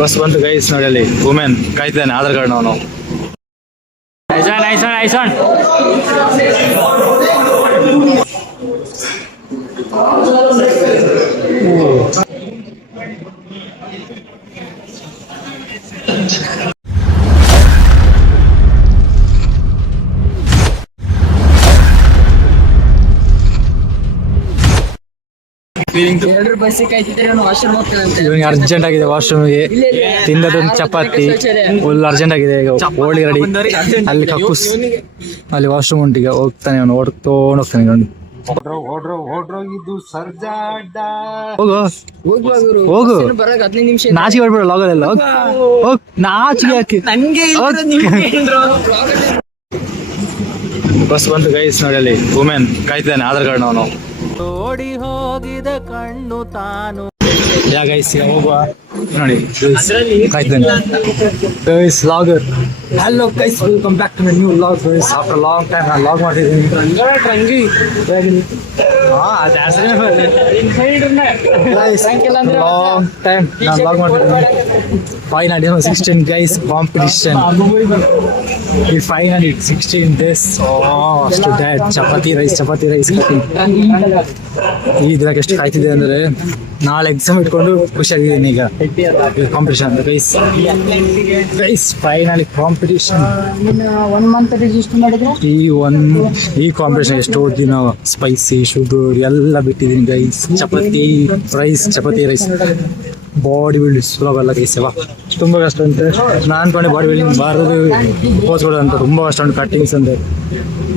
Bus ಬಂತು guys ನೋಡಿ ಅಲ್ಲಿ ವುಮೆನ್ ಕಾಯ್ತಾನೆ ಆಧಾರ್ ಕಾರ್ಡ್ ಅವನು. ಇವಾಗ ಅರ್ಜೆಂಟ್ ಆಗಿದೆ ವಾಶ್ರೂಮ್ಗೆ, ತಿಂದದೊಂದು ಚಪಾತಿ ಫುಲ್ ಅರ್ಜೆಂಟ್ ಆಗಿದೆ. ಈಗ ಹೋಳಿ ರೆಡಿ, ಅಲ್ಲಿ ಕಕ್ಕುಸ್ ಅಲ್ಲಿ ವಾಶ್ರೂಮ್ ಉಂಟೀಗ, ಹೋಗ್ತಾನೆ ಅವನು ಓಡ್ತೋണ്ട് ಹೋಗ್ತಾನೆ. ನೋಡಿ ಹೋಗು ನಾಚಿಗೆ ಮಾಡ್ಬೇಡ ಲಾಗಲ್ಲ, ಹೋಗ್ ನಾಚಿಗೆ ಯಾಕೆ. ಬಸ್ ಬಂತು ಗೈಸ್ ನೋಡಿ ಅಲ್ಲಿ ವುಮೆನ್ ಕಾಯ್ತಾನೆ ಆಧಾರ್ ಕಾರ್ಡ್ ಅವನು. ಓಡಿ ಹೋಗಿದ ಕಣ್ಣು ತಾನು ಯಾ ಗೈಸ್ ಹೋಗುವ ನೋಡಿ ಕಾಯ್ತಾನೆ guys logger. Hello guys, welcome back to my new vlog guys. After long time ನಾನು ಲಾಗ್ ಮಾಡ್ತಿದ್ದೀನಿ. ಲಾಂಗ್ ಟೈಮ್ ನಾನು ಲಾಗ್ ಮಾಡ್ತಿದ್ದೀನಿ. Finally 16 guys competition. ಈ ಫೈನಲಿ 16 ಡೇಸ್ ಅಷ್ಟು ಡ್ಯಾಡ್ ಚಪಾತಿ ರೈಸ್ ಈ ದಿನಕ್ಕೆ ಎಷ್ಟು ಕಾಯ್ತಿದೆ ಅಂದ್ರೆ ನಾಳೆ ಎಕ್ಸಾಮ್ ಇಟ್ಕೊಂಡು ಖುಷಿಯಾಗಿದ್ದೀನಿ. ಈಗ ಕಾಂಪಿಟಿಷನ್ ಗೈಸ್ ಫೈನಲಿ ಕಾಂಪಿಟಿಷನ್. ಈ ಕಾಂಪಿಟಿಷನ್ ಎಷ್ಟೋ ದಿನ ಸ್ಪೈಸಿ ಶುಗರ್ ಎಲ್ಲ ಬಿಟ್ಟಿದ್ದೀನಿ ಗೈಸ್. ಚಪಾತಿ ರೈಸ್ ಬಾಡಿ ಬಿಲ್ಡಿಂಗ್ ಸುಲಭ ಅಲ್ಲ ಗೈಸ್. ತುಂಬ ಕಷ್ಟ ಅಂತೆ. ನಾನು ಕೊಂಡೆ ಬಾಡಿ ಬಿಲ್ಡಿಂಗ್ ಬಾರದು ಪೋಸ್ಗಳು ಅಂತ ತುಂಬ ಕಷ್ಟ ಉಂಟು. ಕಟ್ಟಿಂಗ್ಸ್ ಅಂತೆ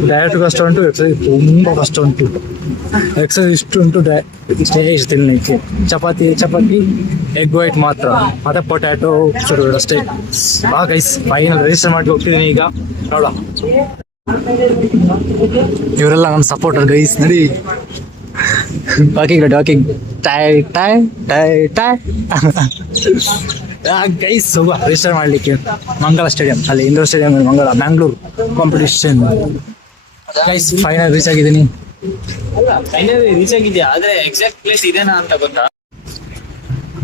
ಡೈರೆಕ್ಟ್ ಕಷ್ಟ ಉಂಟು, ಎಕ್ಸಸೈಸ್ ತುಂಬ ಕಷ್ಟ ಉಂಟು. ಎಕ್ಸಸೈಸ್ ಇಷ್ಟು ಉಂಟು ಸ್ಟೇಜ್ ತಿನ್ನಲಿಕ್ಕೆ. ಚಪಾತಿ ಎಗ್ ವೈಟ್ ಮಾತ್ರ, ಮತ್ತೆ ಪೊಟ್ಯಾಟೊ ಶುಗರ್ ಅಷ್ಟೇ. ಗೈಸ್ ಫೈನಲ್ ರಿಜಿಸ್ಟರ್ ಮಾಡಿ ಹೋಗ್ತಿದ್ದೀನಿ ಈಗ. ನೋಡ ಇವರೆಲ್ಲ ನನ್ನ ಸಪೋರ್ಟರ್ ಗೈಸ್. ನಡಿ ವಾಕಿಂಗ್ ಗೈಸ್ ಹೋಗುವ ರಿಜಿಸ್ಟರ್ ಮಾಡ್ಲಿಕ್ಕೆ ಮಂಗಳ ಸ್ಟೇಡಿಯಂ, ಅಲ್ಲಿ ಇಂಡೋರ್ ಸ್ಟೇಡಿಯಂ ಮಂಗಳ, Bangalore competition. Guys final reach ಆಗಿದ್ದೀನಿ. ಆದ್ರೆ ಎಕ್ಸಾಕ್ಟ್ ಪ್ಲೇಸ್ ಇದೇನಾ ಅಂತ ಗೊತ್ತಾ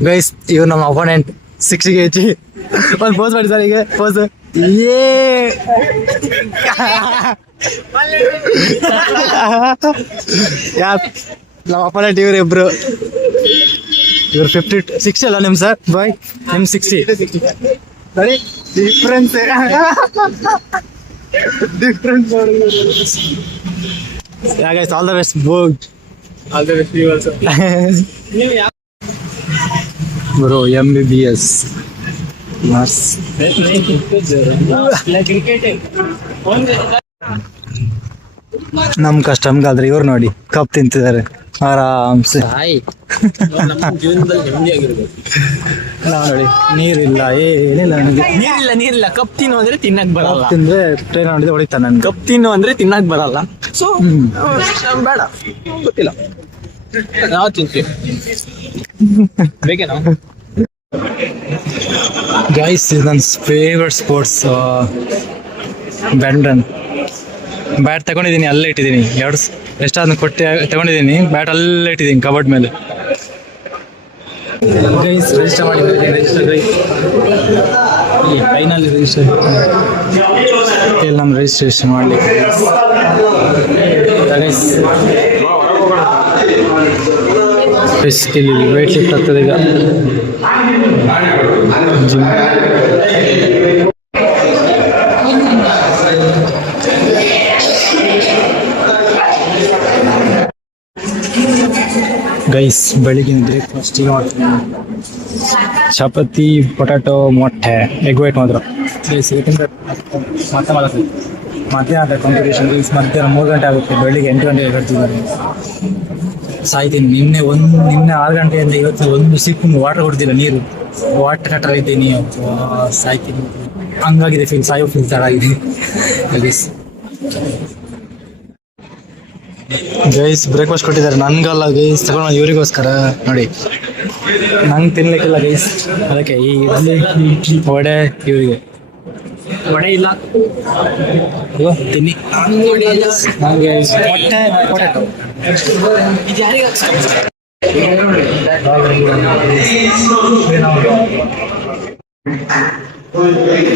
ಗೈಸ್? ಇವ್ರು ನಮ್ಮ ಅಪೋನೆಂಟ್ 60 kg. ಒಂದು ಪೋಸ್ ಮಾಡಿ ಸರ್, ಈಗ ಪೋಸ್. ನಮ್ಮ ಅಪೋನೆಂಟ್ ಇವ್ರು 60 ಅಲ್ಲ ನಿಮ್ ಸರ್ ಬಾಯ್, ನಿಮ್ 60 difference. Yeah guys, all the best. All the best you also. Bro, MBBS. Nurse. ನಮ್ ಕಷ್ಟ ನಮ್ಗಾದ್ರೆ ಇವ್ರು ನೋಡಿ ಕಪ್ ತಿಂತಿದ್ದಾರೆ ಆರಾಮ್ಸೆ. ನಾವ್ ನೋಡಿ ನೀರಿಲ್ಲ ಏನಿಲ್ಲ, ನನಗೆ ನೀರಿಲ್ಲ ಕಪ್ ತಿನ್ನು ಅಂದ್ರೆ ತಿನ್ನಕ್ ಬರಲ್ಲ. ತಿಂದ್ರೆ ಟ್ರೈನ್ ನೋಡಿದ್ರೆ ಹೊಡಿತಾನೆ ನನ್ಗೆ. ಕಪ್ ತಿನ್ನು ಅಂದ್ರೆ ತಿನ್ನಕ್ ಬರಲ್ಲ. ಸೊ ಬೇಡ, ಗೊತ್ತಿಲ್ಲ, ನಾವು ತಿಂತೀವಿ. ಬೇಕೇನಾ ಗೈಸ್? ಇದು ನನ್ನ ಫೇವ್ರೆಟ್ ಸ್ಪೋರ್ಟ್ಸ್ ಬ್ಯಾಡ್ಮಿಂಟನ್. ಬ್ಯಾಟ್ ತಗೊಂಡಿದ್ದೀನಿ, ಅಲ್ಲೇ ಇಟ್ಟಿದ್ದೀನಿ. ಎಷ್ಟಾದ್ರೂ ಕೊಟ್ಟು ತಗೊಂಡಿದ್ದೀನಿ, ಬ್ಯಾಟ್ ಅಲ್ಲೇ ಇಟ್ಟಿದ್ದೀನಿ ಕಬರ್ಡ್ ಮೇಲೆ. ಗೈಸ್ ರಿಜಿಸ್ಟರ್ ಮಾಡಿದ್ದೀನಿ. ಫೈನಲ್ ರಿಜಿಸ್ಟರ್ ಇಲ್ಲಿ ನಮ್ಮ ರಿಜಿಸ್ಟ್ರೇಷನ್ ಮಾಡಲಿಕ್ಕೆ. ಇಲ್ಲಿ ವೇಟ್ ಲಿಫ್ಟ್ ಆಗ್ತದೆ ಈಗ. ಜಿಮ್ ಗೈಸ್ ಬೆಳಿಗ್ಗೆ ಬ್ರೇಕ್ಫಾಸ್ಟ್ ಈಗ ಮಾಡ್ತೀನಿ. ಚಪಾತಿ ಪೊಟ್ಯಾಟೊ ಮೊಟ್ಟೆ ಎಗ್ ವೈಟ್ ಮಾತ್ರ ಗೈಸ್. ಯಾಕಂದರೆ ಮತ್ತೆ ಮಾಡ್ತೀನಿ ಮಧ್ಯಾಹ್ನ ಕಾಂಪಿಟೇಷನ್ ಗೈಸ್. ಮಧ್ಯಾಹ್ನ 3 ಗಂಟೆ ಆಗುತ್ತೆ, ಬೆಳಿಗ್ಗೆ 8 ಗಂಟೆಗೆ ಕಟ್ತಿದ್ದಾರೆ. ಸಾಯ್ತೀನಿ. ನಿನ್ನೆ 6 ಗಂಟೆಯಿಂದ ಇವತ್ತು ಒಂದು ಸಿಪ್ಪು ವಾಟರ್ ಕೊಡ್ತಿಲ್ಲ, ನೀರು ವಾಟರ್ ಕಟ್ಟರ್ ಇದ್ದೀನಿ. ಸಾಯ್ತೀನಿ, ಹಂಗಾಗಿದೆ ಫೀಲ್, ಸಾಯೋ ಫೀಲ್ ಥರ ಆಗಿದೆ ಗೈಸ್. ಗೈಸ್ ಬ್ರೇಕ್ಫಾಸ್ಟ್ ಕೊಟ್ಟಿದ್ದಾರೆ, ನನ್ಗಲ್ಲ ಗೈಸ್, ತಗೊಂಡು ಇವರಿಗೋಸ್ಕರ. ನೋಡಿ ನಂಗೆ ತಿನ್ಲಿಕ್ಕಿಲ್ಲ ಗೈಸ್, ಅದಕ್ಕೆ ಈ ಇಡ್ಲಿ ವಡೆ ಇವರಿಗೆ. ವಡೆ ಇಲ್ಲ ತಿನ್ನಿ. ನನಗೆ ಮೊಟ್ಟೆ ಪೊಟ್ಯಾಟೊ.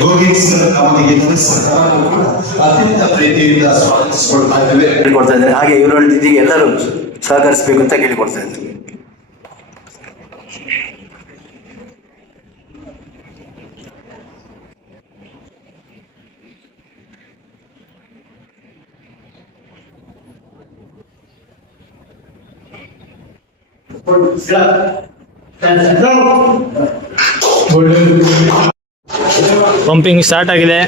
ಗೋವಿಂದ್ ಸರ್ ಅವರಿಗೆ ಅತ್ಯಂತ ಪ್ರೀತಿಯಿಂದ ಸ್ವಾಗತಿಸಿಕೊಳ್ತಾ ಇದ್ದೇವೆ ಕೇಳಿಕೊಡ್ತಾ ಇದ್ದಾರೆ. ಹಾಗೆ ಇವರ ಜೊತೆಗೆ ಎಲ್ಲರೂ ಸಹಕರಿಸಬೇಕು ಅಂತ ಕೇಳಿಕೊಡ್ತಾ ಇದ್ದಾರೆ. ಪಂಪಿಂಗ್ ಸ್ಟಾರ್ಟ್ ಆಗಿದೆ.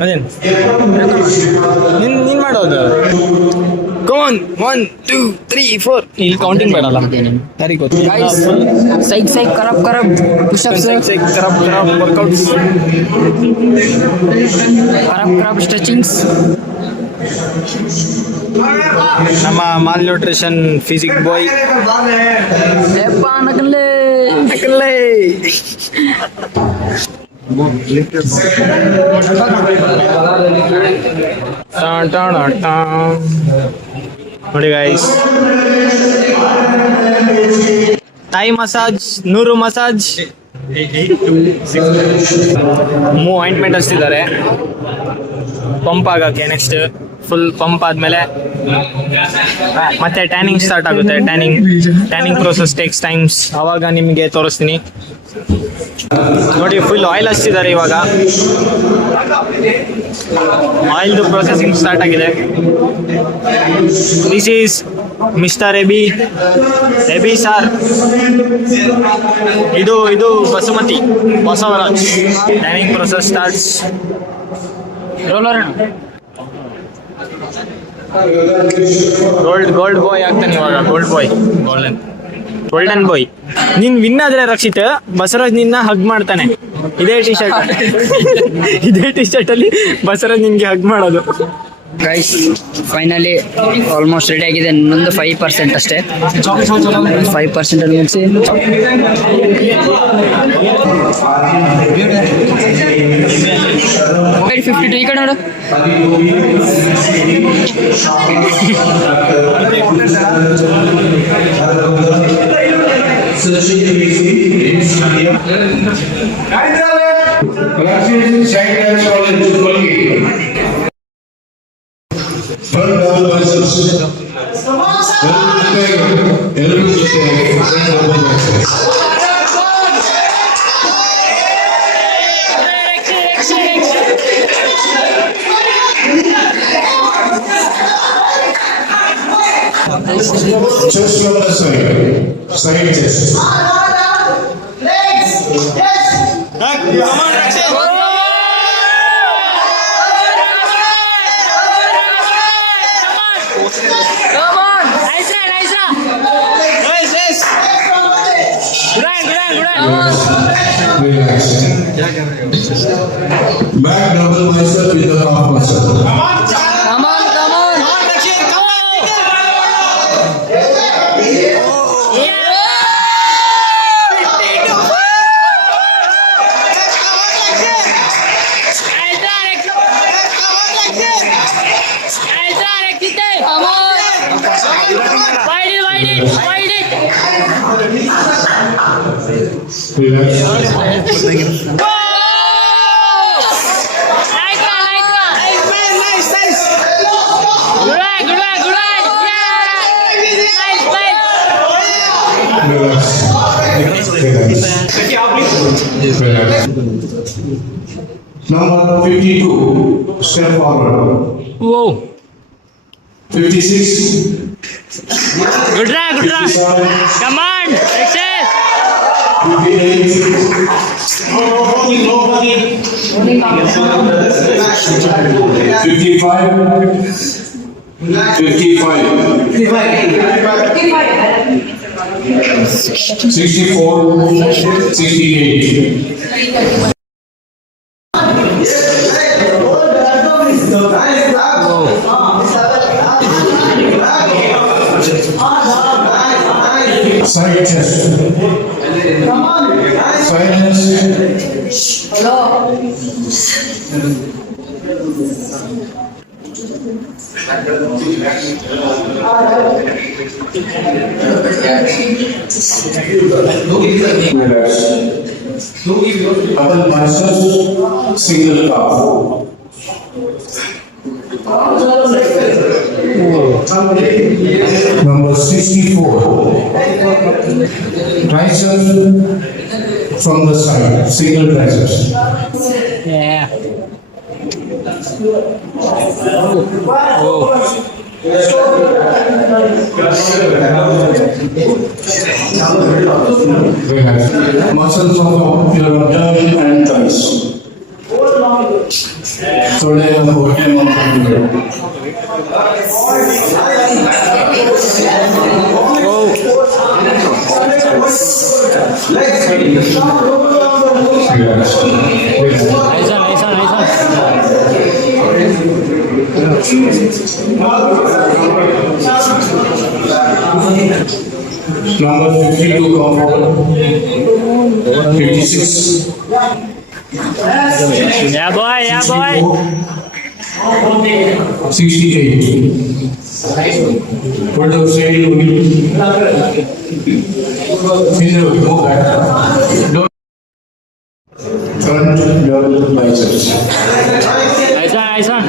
ಅದೇನು ನೀನ್ ಮಾಡೋದು ಕೋನ್ 1 2 3 4 ಇಲ್ಲಿ ಕೌಂಟಿಂಗ್ ಬೇಡಲ್ಲ ಯಾರಿಗೆ ಗೊತ್ತು. ಸೈಕ್ ಸೈಕ್ ಕರಬ್ ಕರಬ್ ಪುಷಪ್ಸ್ ಕರಬ್ ವರ್ಕೌಟ್ಸ್ ಕರಬ್ ಕರಬ್ ಸ್ಟ್ರೆಚಿಂಗ್ಸ್. ನಮ್ಮ ಮಾಲ್ ನ್ಯೂಟ್ರಿಷನ್ ಫಿಸಿಕ್ ಬಾಯ್ ಲೆಪ್ಪ ನಕಲ್ಲೇ ನೋಡಿ guys, thigh massage 100 massage ointment ಹಚ್ತಿದ್ದಾರೆ ಪಂಪ್ ಆಗಕ್ಕೆ. ನೆಕ್ಸ್ಟ್ ಫುಲ್ ಪಂಪ್ ಆದ್ಮೇಲೆ ಮತ್ತೆ ಟ್ಯಾನಿಂಗ್ ಸ್ಟಾರ್ಟ್ ಆಗುತ್ತೆ. Tanning process takes times. ಅವಾಗ ನಿಮಗೆ ತೋರಿಸ್ತೀನಿ. ನೋಡಿ ಫುಲ್ ಆಯಿಲ್ ಹಚ್ತಿದ್ದಾರೆ ಇವಾಗ. ಆಯಿಲ್ದು ಪ್ರೊಸೆಸಿಂಗ್ ಸ್ಟಾರ್ಟ್ ಆಗಿದೆ. This is mister AB sir. ಇದು Basumati Basavaraj. Tanning process starts. Roller gold boy ಆಗ್ತಾನೆ ಇವಾಗ. ಗೋಲ್ಡನ್ ಬಾಯ್. ನೀನ್ ವಿನ್ ಆದ್ರೆ ರಕ್ಷಿತ್, ಬಸವರಾಜ್ ನಿನ್ನ ಹಗ್ ಮಾಡ್ತಾನೆ. ಇದೇ ಟಿ ಶರ್ಟ್ ಅಲ್ಲಿ ಬಸವರಾಜ್ ನಿನ್ಗೆ ಹಗ್ ಮಾಡೋದು. ಗೈಸ್ ಫೈನಲಿ ಆಲ್ಮೋಸ್ಟ್ ರೆಡಿ ಆಗಿದೆ. ಇನ್ನೊಂದು 5% ಅಷ್ಟೇ. 5% ಅಲ್ಲಿ ಮುಗಿಸಿ 52 ಈ ಕಡೆ ನೋಡು. Chest from the side chest. Back double bicep with the half muscle. Come on. Number 52, step forward. Whoa. 56. Good luck. Come on. Success. 58. 64. 68. Side chest. Silence. Double biceps, single calf. Number 64. Triceps from the side, single triceps. Yeah. Very nice. Muscles of your abdomen and thighs. So they are working on Number 52 comfortable. 56. Yeah, boy. 68. Put the side in the move back. Don't front double biceps. Nice one.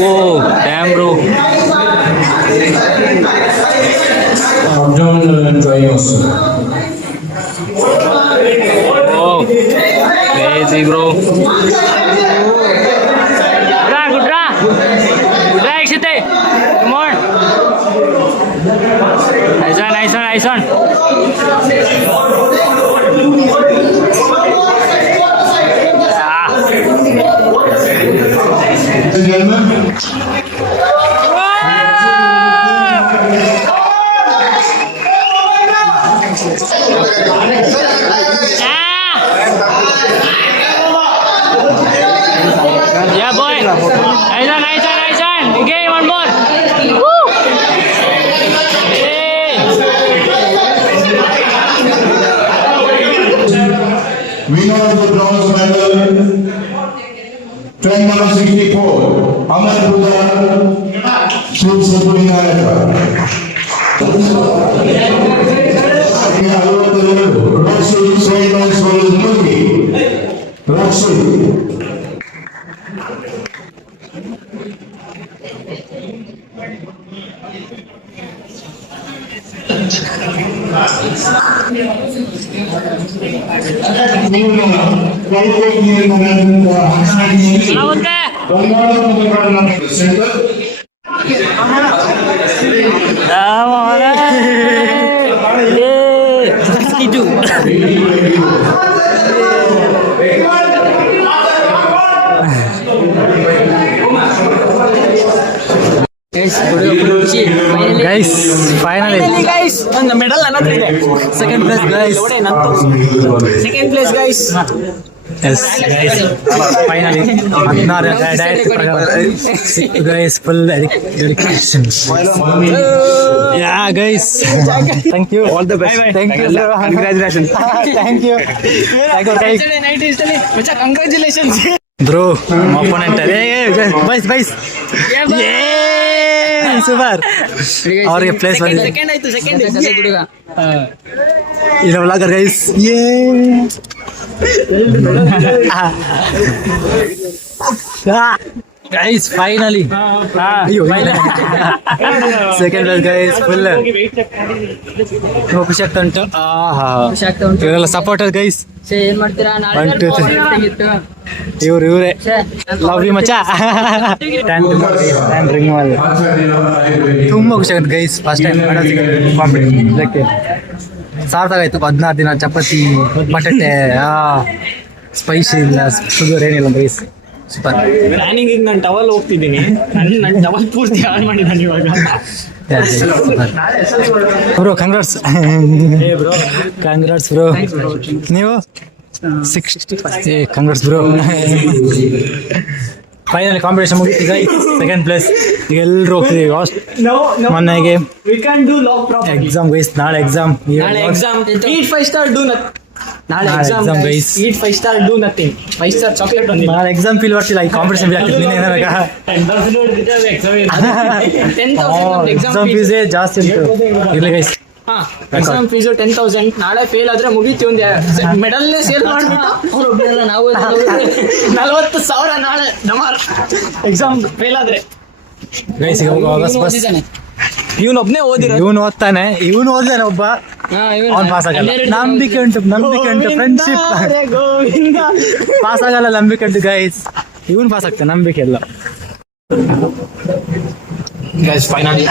Whoa, damn bro. Abdominal and triceps. Oh, crazy bro. Good try, Ikshite. Come on. Nice one. Gentlemen, Yeah, boy. Nice one. Okay, one more. Woo! Hey. winner of the bronze medal, 10-64, Amar Pudar, Shiv Sapurinayak. Rakshi, Swayam, Swayam, Murgi. Rakshi. Guys, finally. ಒಂದು medal ನನ್ನ ಹತ್ರ ಇದೆ. Second place, guys. Second place guys. Yes, guys. Finally. Guys, full dedication. Yeah, guys. Thank you. All the best. Thank you, sir. Congratulations. Thank you. Congratulations. Bro, my opponent. Hey, boys. Yeah, super. ಅವ್ರಿಗೆ place ಬಂದಿದೆ. Second ಆಯ್ತು. Second ಇಲ್ಲ vlogger guys. Guys, finally. Second place, guys. Full. ಖುಷಿ ಆಗ್ತಾ ಉಂಟು. ಇವರೆಲ್ಲ supporter guys. ಏನ್ ಮಾಡ್ತೀರಾ? 1 2 3 ಇವರೇ ಲವ್ ಯು ಮಚ್ಚ. ರಿಂಗ್ ಮಾಲ್ ತುಂಬ ಖುಷಿ ಆಗುತ್ತೆ ಗೈಸ್. ಫಸ್ಟ್ ಟೈಮ್ ಇದಕ್ಕೆ ಸಾರ್ಥಕಾಯ್ತು. 16 ದಿನ ಚಪಾತಿ ಬಟಾಟೆ ಸ್ಪೈಸಿ ಇಲ್ಲ, ಶುಗರ್ ಏನಿಲ್ಲ ಗೈಸ್. ಸೂಪರ್. ಪ್ಲಾನಿಂಗ್ ನಾನು ಟವಲ್ ಹೋಗ್ತಿದ್ದೀನಿ. ನನ್ನ ಟವಲ್ ಪೂರ್ತಿ ಹಾಳು ಮಾಡಿದ್ದಾನೆ ಇವಾಗ. Bro congrats. Congrats bro. ನೀವು 65. Congrats bro. ಫೈನಲಿ ಕಾಂಪಿಟೇಷನ್ ಮುಗಿತು ಸೆಕೆಂಡ್ ಪ್ಲೇಸ್. ಈಗ ಎಲ್ಲರೂ ಹೋಗ್ತಿದ್ದೀವಿ ಮೊನ್ನೆಗೆ ಎಕ್ಸಾಮ್ ಗೈಸ್. ನಾಳೆ ಎಕ್ಸಾಮ್. ನಾಳೆ exam. Eat 5 star do nothing. ನಾಳೆ exam guys. Eat 5 star do nothing. 5 star chocolate ಒಂದು. ನಾಳೆ ಎಕ್ಸಾಮ್ ಫೀಲ್ ಬರ್ತಿಲ್ಲ. ಈ ಕಾಂಪಿಟೇಷನ್ ಫೀಲ್ ಆಗ್ತಿದೆ. ಎಕ್ಸಾಮ್ ಫೀಸೇ ಜಾಸ್ತಿ ಉಂಟು. ಇರಲಿ ಗೈಸ್. Exam fees 10,000. ನಾಳೆ ಫೇಲ್ ಆದ್ರೆ ಮುಗೀತಿ. ಒಂದು ಮೆಡಲ್ನೇ ಸೇಲ್ ಮಾಡ್ಬಿಟ್ಟು ನಾವು 40,000 ನಾಳೆ ಡಮಾರ್. ಎಕ್ಸಾಮ್ ಫೇಲ್ ಆದ್ರೆ ಗೈಸ್ ಈಗ ಬಸ್ ಇವನೊಬ್ನೇ ಓದಿರೋ. ಇವನು ಓದ್ತಾನೆ. ಇವನು ಓದಿದಾನೆ ಒಬ್ಬ. ಅವ್ನು ಪಾಸ್ ಆಗಲ್ಲ. ನಂಬಿಕೆ ಉಂಟು ಫ್ರೆಂಡ್ಶಿಪ್. ಗೋವಿಂದ ಪಾಸ್ ಆಗಲ್ಲ, ನಂಬಿಕೆ ಉಂಟು ಗೈಸ್. ಇವನು ಪಾಸ್ ಆಗ್ತಾನೆ, ನಂಬಿಕೆ ಇಲ್ಲ ಗೈಸ್. ಫೈನಲಿ